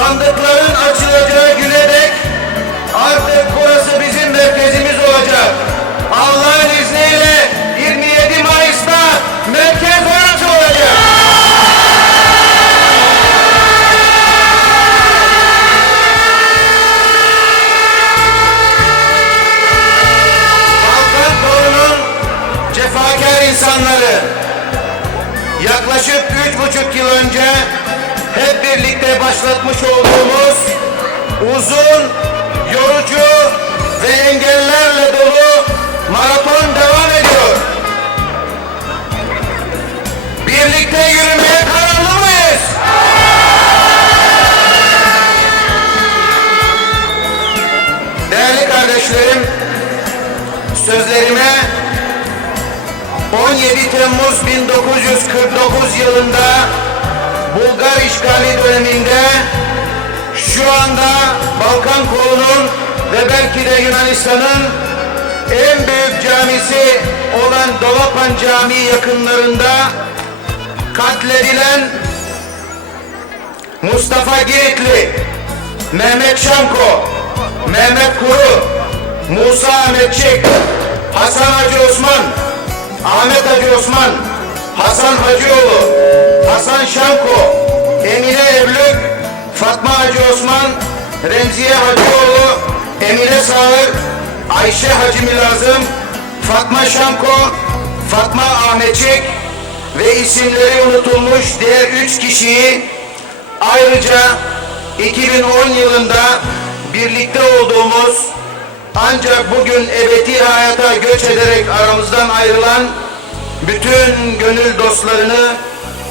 Sandıkların açılacağı güne dek artık burası bizim merkezimiz olacak. Allah'ın izniyle 27 Mayıs'ta merkez orası olacak. Balkan Kolu'nun cefakar insanları yaklaşık üç buçuk yıl önce birlikte başlatmış olduğumuz uzun, yorucu ve engellerle dolu maraton devam ediyor. Birlikte yürümeye kararlı mıyız? Değerli kardeşlerim, sözlerime 17 Temmuz 1949 yılında Bulgar işgali döneminde şu anda Balkan kolunun ve belki de Yunanistan'ın en büyük camisi olan Dolapan Camii yakınlarında katledilen Mustafa Giritli, Mehmet Şanko, Mehmet Kuru, Musa Ahmetçik, Hasan Hacı Osman, Ahmet Hacı Osman, Hasan Hacıoğlu, Hasan Şanko, Emine Evlük, Fatma Hacı Osman, Remziye Hacıoğlu, Emine Sağır, Ayşe Hacı Milazım, Fatma Şanko, Fatma Ahmetçik ve isimleri unutulmuş diğer üç kişiyi ayrıca 2010 yılında birlikte olduğumuz ancak bugün ebedi hayata göç ederek aramızdan ayrılan bütün gönül dostlarını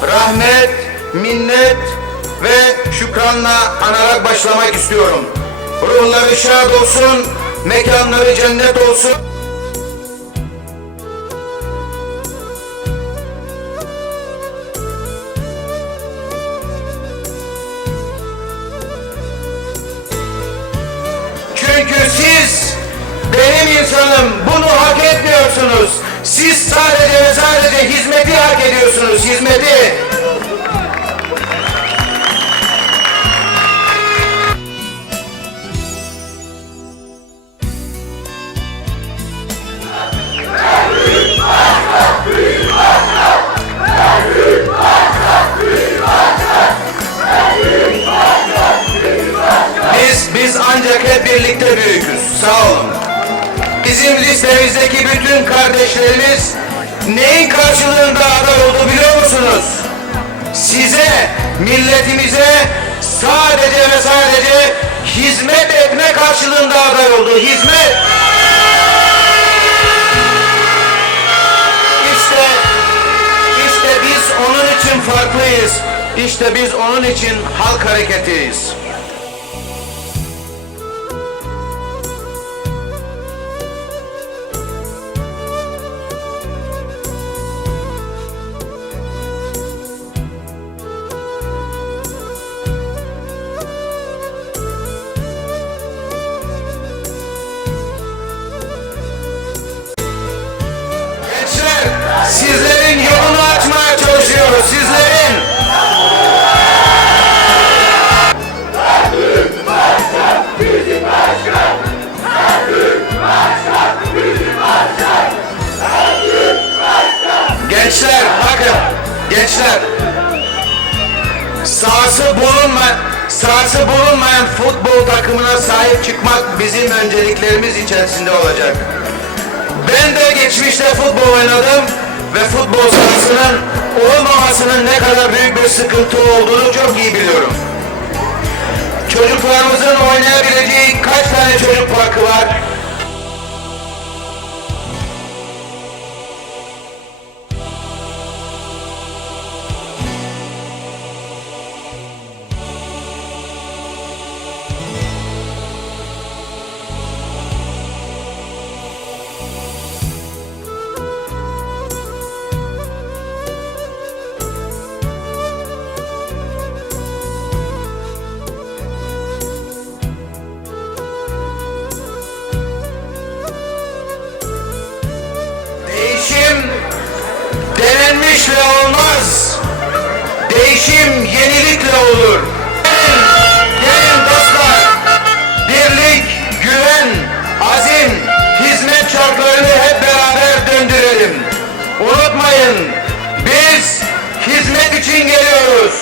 rahmet, minnet ve şükranla anarak başlamak istiyorum. Ruhları şad olsun, mekanları cennet olsun. Çünkü siz benim insanım bunu hak etmiyorsunuz. Siz sadece ve sadece hizmeti hak ediyorsunuz, hizmeti. Biz, biz ancak hep birlikte büyüküz. Sağ olun. Bizim listemizdeki bütün kardeşlerimiz neyin karşılığında aday oldu biliyor musunuz? Size, milletimize sadece ve sadece hizmet etme karşılığında aday oldu. Hizmet. İşte, işte biz onun için farklıyız. İşte biz onun için halk hareketiyiz. Bulunmayan futbol takımına sahip çıkmak bizim önceliklerimiz içerisinde olacak. Ben de geçmişte futbol oynadım ve futbol sahasının olmamasının ne kadar büyük bir sıkıntı olduğunu çok iyi biliyorum. Çocuklarımızın oynayabileceği kaç tane çocuk parkı var? Değişim yenilikle olur. Gelin dostlar, birlik, güven, azim, hizmet çarklarını hep beraber döndürelim. Unutmayın, biz hizmet için geliyoruz.